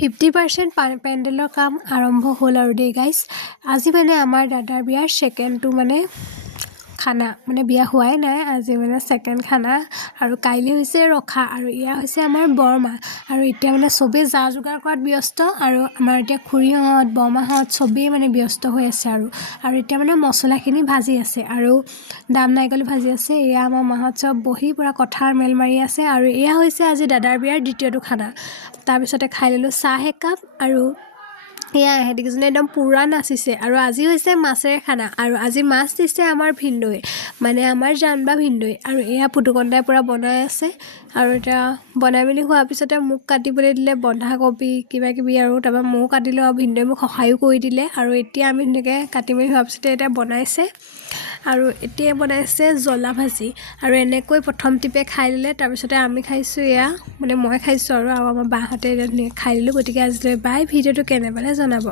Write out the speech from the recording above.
50% পেণ্ডেলৰ কাম আৰম্ভ হ'ল আৰু দেই গাইজ। আজি মানে আমাৰ দাদাৰ বিয়াৰ ছেকেণ্ডটো মানে খানা মানে বিয়া হোৱাই নাই, আজি মানে ছেকেণ্ড খানা আৰু কাইলৈ হৈছে ৰখা আৰু এয়া হৈছে আমাৰ বৰমা। আৰু এতিয়া মানে চবেই যা যোগাৰ কৰাত ব্যস্ত আৰু আমাৰ এতিয়া খুৰীহঁত বৰমাহঁত চবেই মানে ব্যস্ত হৈ আছে আৰু এতিয়া মানে মছলাখিনি ভাজি আছে আৰু দাম নাৰিকল ভাজি আছে। এয়া আমাৰ মাহঁত চব বহি পূৰা কথাৰ মেল মাৰি আছে আৰু এয়া হৈছে আজি দাদাৰ বিয়াৰ দ্বিতীয়টো খানা। তাৰপিছতে খাই ল'লোঁ চাহ একাপ আৰু এয়া এহেঁতিকেইজনী একদম পূৰা নাচিছে। আৰু আজি হৈছে মাছেৰে খানা আৰু আজি মাছ দিছে আমাৰ ভিনদৈ, মানে আমাৰ জান বা ভিনদৈ। আৰু এয়া পুতুকণতাই পূৰা বনাই আছে আৰু এতিয়া বনাই মেলি হোৱাৰ পিছতে মোক কাটিবলৈ দিলে বন্ধাকবি কিবাকিবি আৰু তাৰপৰা ময়ো কাটিলোঁ আৰু ভিনদৈ মোক সহায়ো কৰি দিলে। আৰু এতিয়া আমি ধুনীয়াকৈ কাটি মেলি হোৱাৰ পিছতে এতিয়া বনাইছে আৰু এতিয়া বনাইছে জ্বলা ভাজি আৰু এনেকৈ প্ৰথম টিপে খাই ল'লে। তাৰপিছতে আমি খাইছোঁ এয়া মানে মই খাইছোঁ আৰু আমাৰ বাহঁতে এতিয়া ধুনীয়াকৈ খাই দিলোঁ। গতিকে আজিলৈ বাই, ভিডিঅ'টো কেনে পালে জনাব।